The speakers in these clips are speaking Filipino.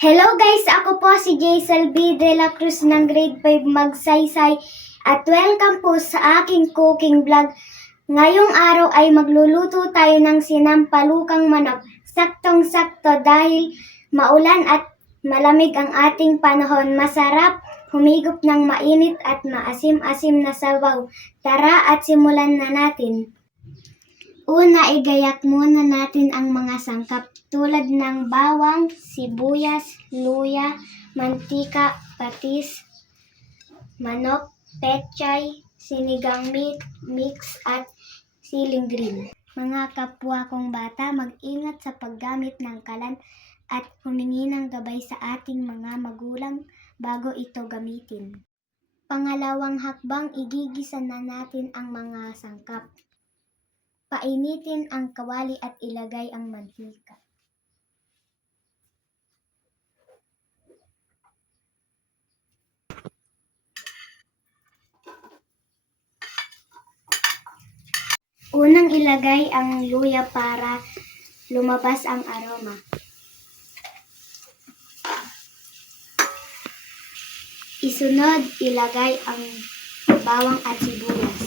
Hello guys! Ako po si Jaisal B. De La Cruz ng grade 5 Magsaysay at welcome po sa aking cooking vlog. Ngayong araw ay magluluto tayo ng sinampalukang manok. Saktong-sakto dahil maulan at malamig ang ating panahon. Masarap humigop ng mainit at maasim-asim na sabaw. Tara at simulan na natin. Una, igayak muna natin ang mga sangkap tulad ng bawang, sibuyas, luya, mantika, patis, manok, pechay, sinigang meat, mix at siling green. Mga kapwa kong bata, mag-ingat sa paggamit ng kalan at humingi ng gabay sa ating mga magulang bago ito gamitin. Pangalawang hakbang, igigisa na natin ang mga sangkap. Painitin ang kawali at ilagay ang mantika. Unang ilagay ang luya para lumabas ang aroma. Isunod, ilagay ang bawang at sibuyas.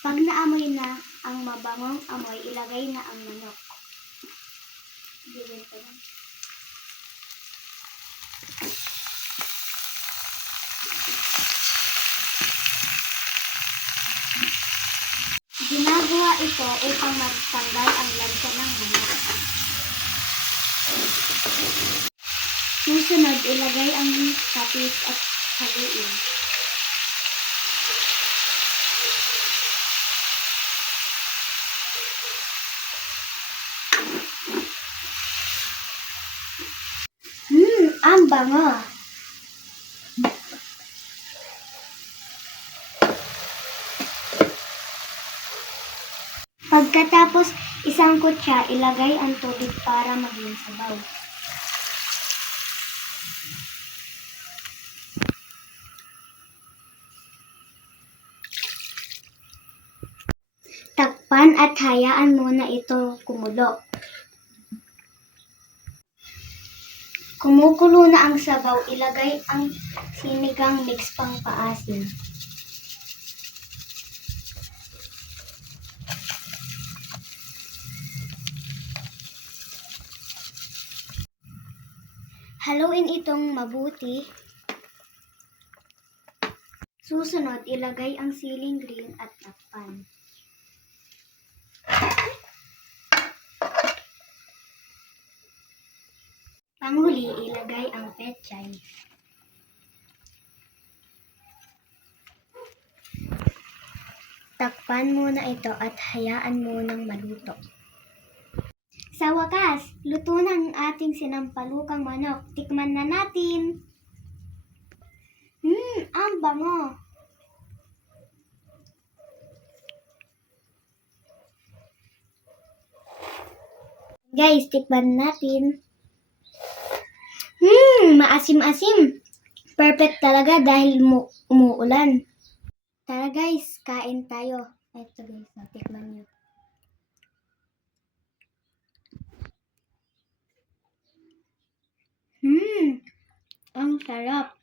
Pag naamoy na ang mabangong amoy, ilagay na ang manok. Ginagawa ito upang matanggal ang lansa ng manok. Susunod, ilagay ang patis at haluin. Ang bango! Pagkatapos isangkot siya, ilagay ang tubig para maging sabaw. Takpan at hayaan muna ito kumulo. Kumukulo na ang sabaw, ilagay ang sinigang mix pang paasim. Haluin itong mabuti. Susunod, ilagay ang siling green at takpan. Panghuli, ilagay ang pechay. Takpan muna ito at hayaan munang maluto. Sa wakas, luto na ang ating sinampalukang manok. Tikman na natin! Ang bango! Guys, tikman natin. Maasim-asim. Perfect talaga dahil umuulan. Tara guys, kain tayo. Ito guys, tikman nyo. Ang sarap.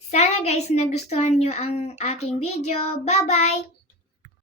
Sana guys nagustuhan nyo ang aking video. Bye-bye!